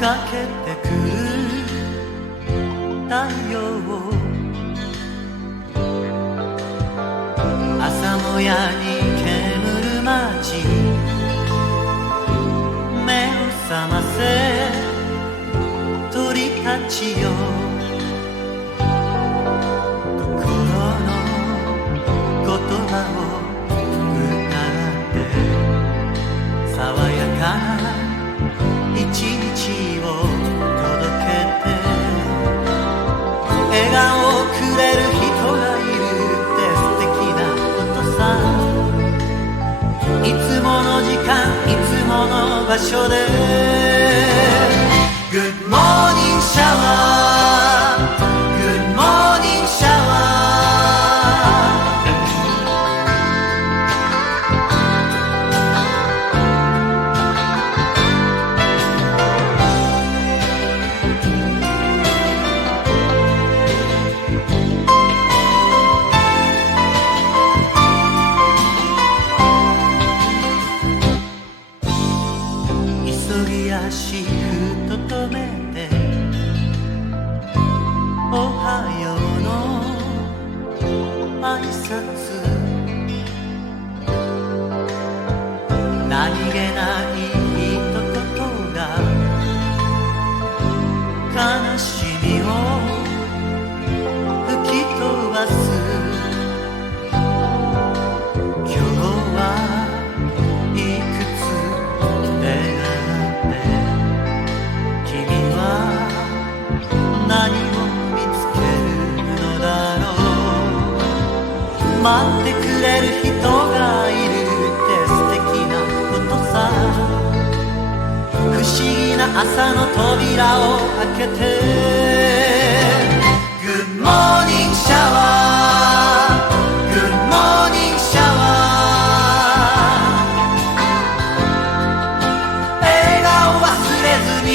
かけてくる太陽、朝もやに煙る街、目を覚ませ鳥たちよ、心の言葉を歌って爽やかな一日を届けて、笑顔をくれる人がいるって素敵なことさ。いつもの時間、いつもの場所で Good morning shower Good morning shower足ふと止めておはようの挨拶、何気ない一言が悲しみを吹き飛ばす。今日はいくつ出会って何を見つけるのだろう。待ってくれる人がいるって素敵なことさ。不思議な朝の扉を開けて Good morning shower Good morning shower 笑顔忘れずに